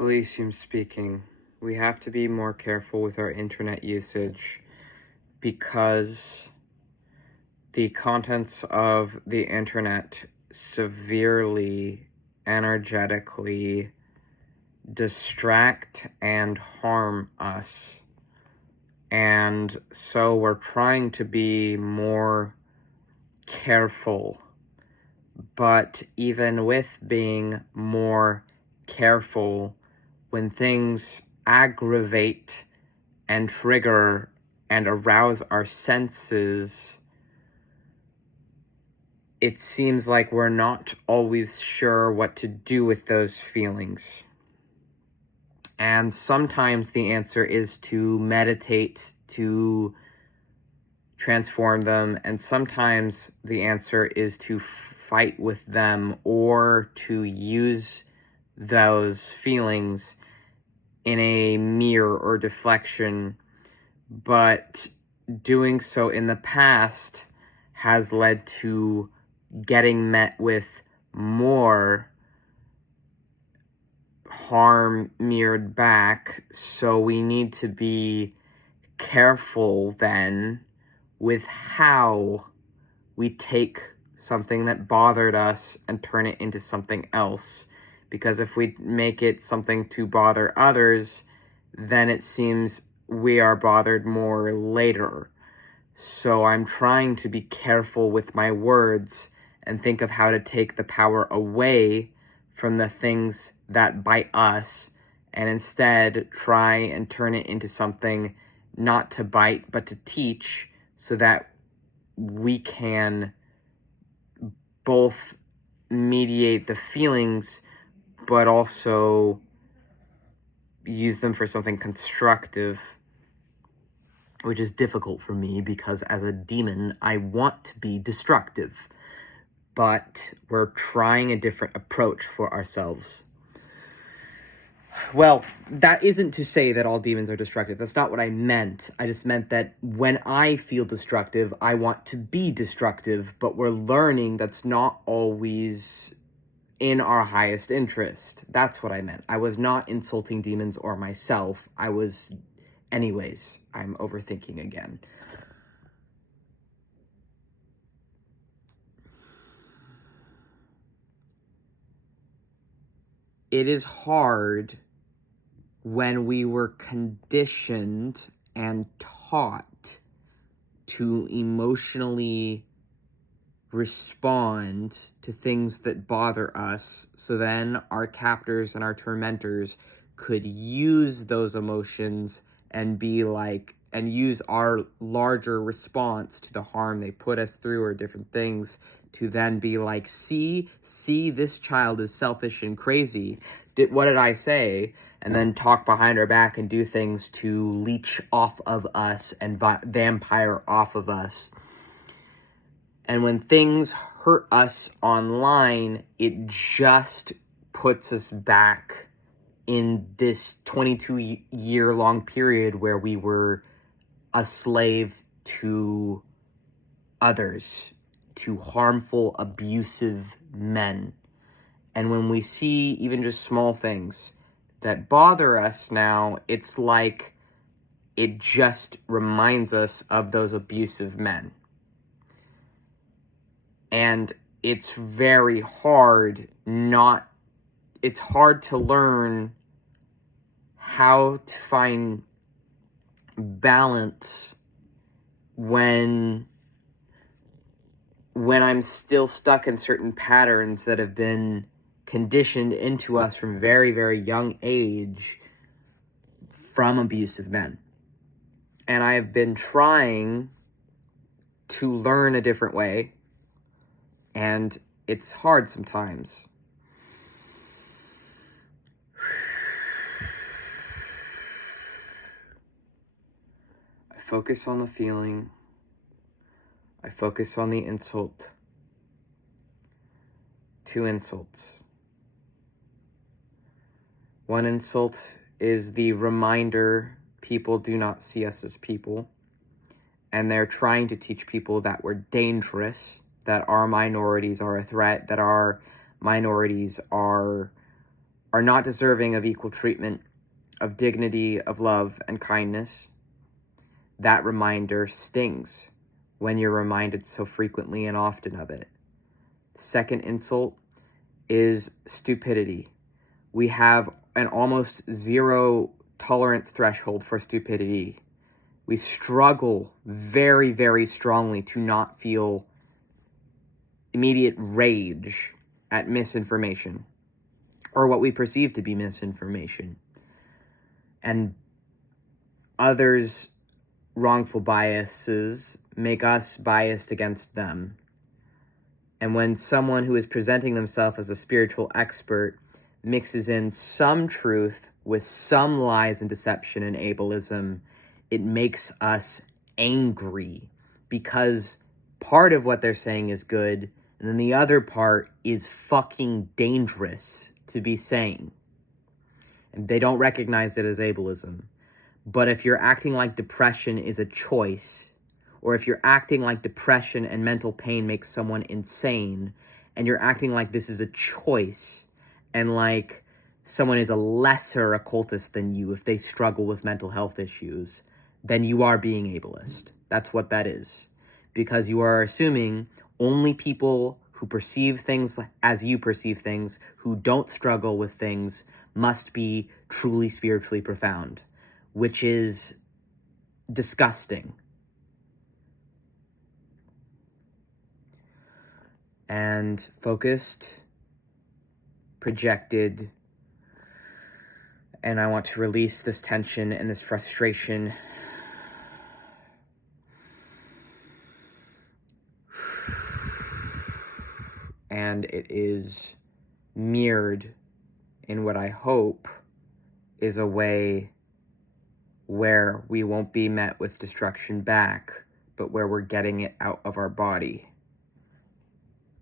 Elysium speaking. We have to be more careful with our internet usage because the contents of the internet severely, energetically distract and harm us. And so we're trying to be more careful. But even with being more careful, when things aggravate and trigger and arouse our senses, it seems like we're not always sure what to do with those feelings. And sometimes the answer is to meditate, to transform them, and sometimes the answer is to fight with them or to use those feelings in a mirror or deflection. But doing so in the past has led to getting met with more harm mirrored back. So we need to be careful then with how we take something that bothered us and turn it into something else. Because if we make it something to bother others, then it seems we are bothered more later. So I'm trying to be careful with my words and think of how to take the power away from the things that bite us and instead try and turn it into something not to bite but to teach, so that we can both mediate the feelings but also use them for something constructive, which is difficult for me because as a demon, I want to be destructive, but we're trying a different approach for ourselves. Well, that isn't to say that all demons are destructive. That's not what I meant. I just meant that when I feel destructive, I want to be destructive, but we're learning that's not always in our highest interest. That's what I meant. I was not insulting demons or myself. Anyways, I'm overthinking again. It is hard when we were conditioned and taught to emotionally respond to things that bother us, so then our captors and our tormentors could use those emotions and use our larger response to the harm they put us through or different things to then be like, see, this child is selfish and crazy. What did I say? And then talk behind our back and do things to leech off of us and vampire off of us. And when things hurt us online, it just puts us back in this 22-year-long period where we were a slave to others, to harmful, abusive men. And when we see even just small things that bother us now, it's like it just reminds us of those abusive men. And it's very hard it's hard to learn how to find balance when I'm still stuck in certain patterns that have been conditioned into us from very, very young age from abusive men. And I've been trying to learn a different way, and it's hard sometimes. I focus on the feeling. I focus on the insult. 2 insults. One insult is the reminder people do not see us as people, and they're trying to teach people that we're dangerous, that our minorities are a threat, that our minorities are are not deserving of equal treatment, of dignity, of love, and kindness. That reminder stings when you're reminded so frequently and often of it. Second insult is stupidity. We have an almost zero tolerance threshold for stupidity. We struggle very, very strongly to not feel immediate rage at misinformation or what we perceive to be misinformation. And others' wrongful biases make us biased against them. And when someone who is presenting themselves as a spiritual expert mixes in some truth with some lies and deception and ableism, it makes us angry because part of what they're saying is good, and then the other part is fucking dangerous to be saying. And they don't recognize it as ableism. But if you're acting like depression is a choice, or if you're acting like depression and mental pain makes someone insane, and you're acting like this is a choice, and like someone is a lesser occultist than you if they struggle with mental health issues, then you are being ableist. That's what that is. Because you are assuming only people who perceive things as you perceive things, who don't struggle with things, must be truly spiritually profound, which is disgusting. And focused, projected, and I want to release this tension and this frustration. And it is mirrored in what I hope is a way where we won't be met with destruction back, but where we're getting it out of our body.